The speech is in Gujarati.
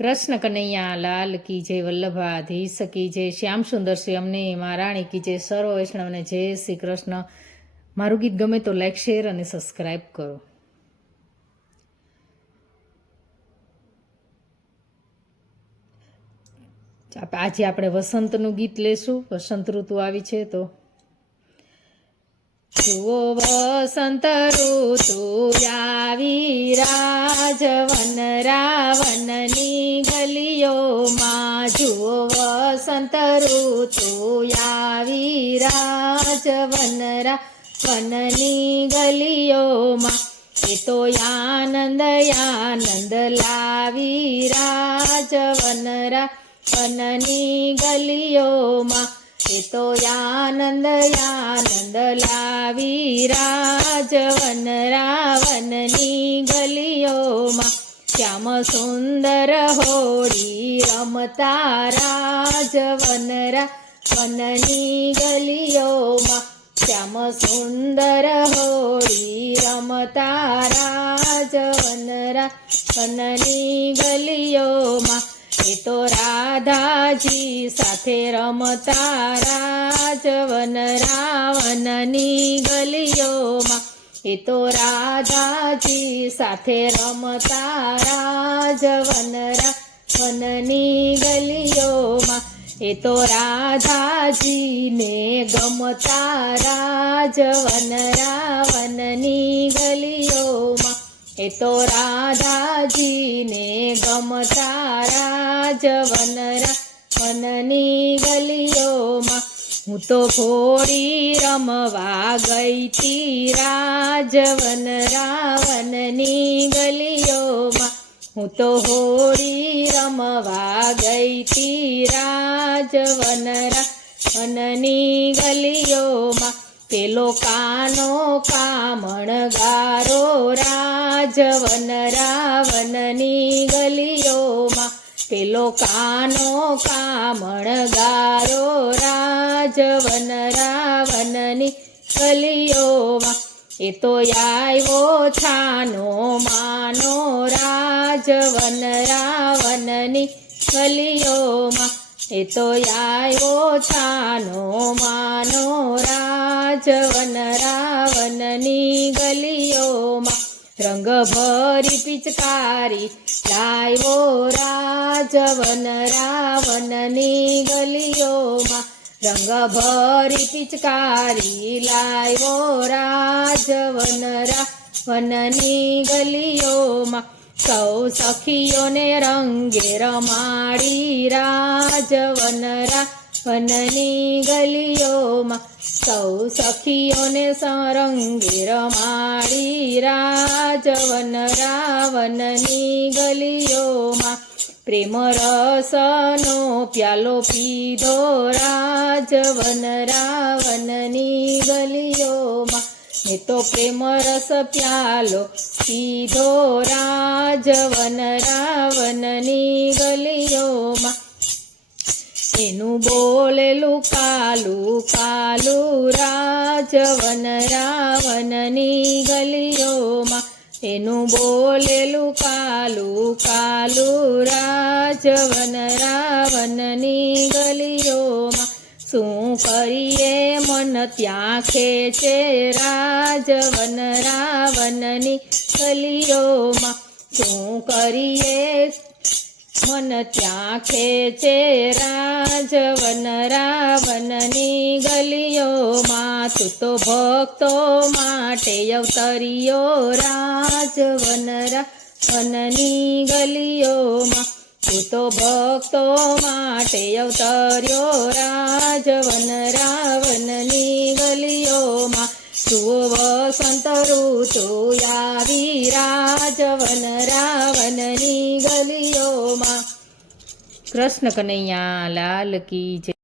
कृष्ण कन्हैया लाल की जय, वल्लभाधीश की जय, श्याम सुंदर श्री अમને મહારાણી की जय, સર્વ વૈષ્ણવને જય શ્રી કૃષ્ણ। મારું ગીત ગમે તો લાઈક શેર અને સબસ્ક્રાઈબ કરો। આજે આપણે વસંતનું ગીત લેશું। વસંત ઋતુ આવી છે તો જુઓ વસંત ઋતુ આવી રાજવન રાવનની ગલીઓમાં, જુઓ વસંત ઋતુ આવી રાજવન રાવનની ગલીઓમાં, એ તો આનંદ આનંદ લાવી રાજવન રાવનની ગલીઓમાં, એ તો આનંદ આનંદ લાવી રાજવન રાવનની ગલીઓમાં, શ્યામ સુંદર હોળી રમતા રાજવન રાવનની ગલીઓમાં, શ્યામ સુંદર હોળી રમતા રાજવન રાવનની ગલીઓમાં, એ તો રાધાજી સાથે રમતા રાજવન રાવનની ગલીઓમાં, એ તો રાધાજી સાથે રમતા રાજવન રાવનની ગલીઓમાં, એ તો રાધાજીને ગમતા રાજવન રાવનની ગલીઓમાં, એ તો રાધાજીને ગમતા રાજવન રાવનની ગલીઓમાં, હું તો હોળી રમવા ગઈ તી રાજવન રાવનની ગલીઓમાં, હું તો હોળી રમવા ગઈ તી રાજવન રાવનની ગલીઓમાં, પેલો કાનો કામણગારો રાજવન રાવનની ગલીઓમાં, પેલો કાનો કામણગારો રાજવન રાવનની ગલીઓમાં, એ તો આવ્યો છાનો માનો રાજવન રાવનની ગલીઓમાં, એ તો આવ્યો છાનો માનો રાજવન રાવનની ગલીઓમાં, રંગ ભરી પિચકારી લાવ્યો રાજવન રાવનની ગલીઓમાં, રંગ ભરી પિચકારી લાવ્યો રાજવન રાવનની ગલીઓમાં, સૌ સખીઓને રંગે રમાડી રાજવન રાવનની ગલીઓમાં, સૌ સખીઓને રંગે રમાડી રાજવન રાવનની ગલીઓમાં, પ્રેમ રસનો પ્યાલો પીધો રાજવન રાવનની ગલીઓમાં, એ તો પ્રેમ રસ પ્યાલો પીધો રાજવન રાવનની ગલીઓમાં, એનું બોલેલું કાલું કાલું રાજવન રાવનની ગલીઓમાં, એનું બોલેલું કાલું કાલું રાજવન રાવનની ગલીઓમાં, શું કરીએ મન ત્યાં ખેંચે રાજવન રાવનની ગલીઓમાં, શું કરીએ મન ત્યાં ખેંચે રાજવન રાવનની ગલીઓમાં, તું તો ભક્તો માટે અવતર્યો રાજવન રાવનની ગલીઓમાં, તું તો ભક્તો માટે અવતર્યો રાજવન રાવનની ગલીઓમાં, જુઓ વસંત ઋતુ આવી રાજવન રાવનની ગલીઓમાં। કૃષ્ણ કનૈયા લાલ કી જય।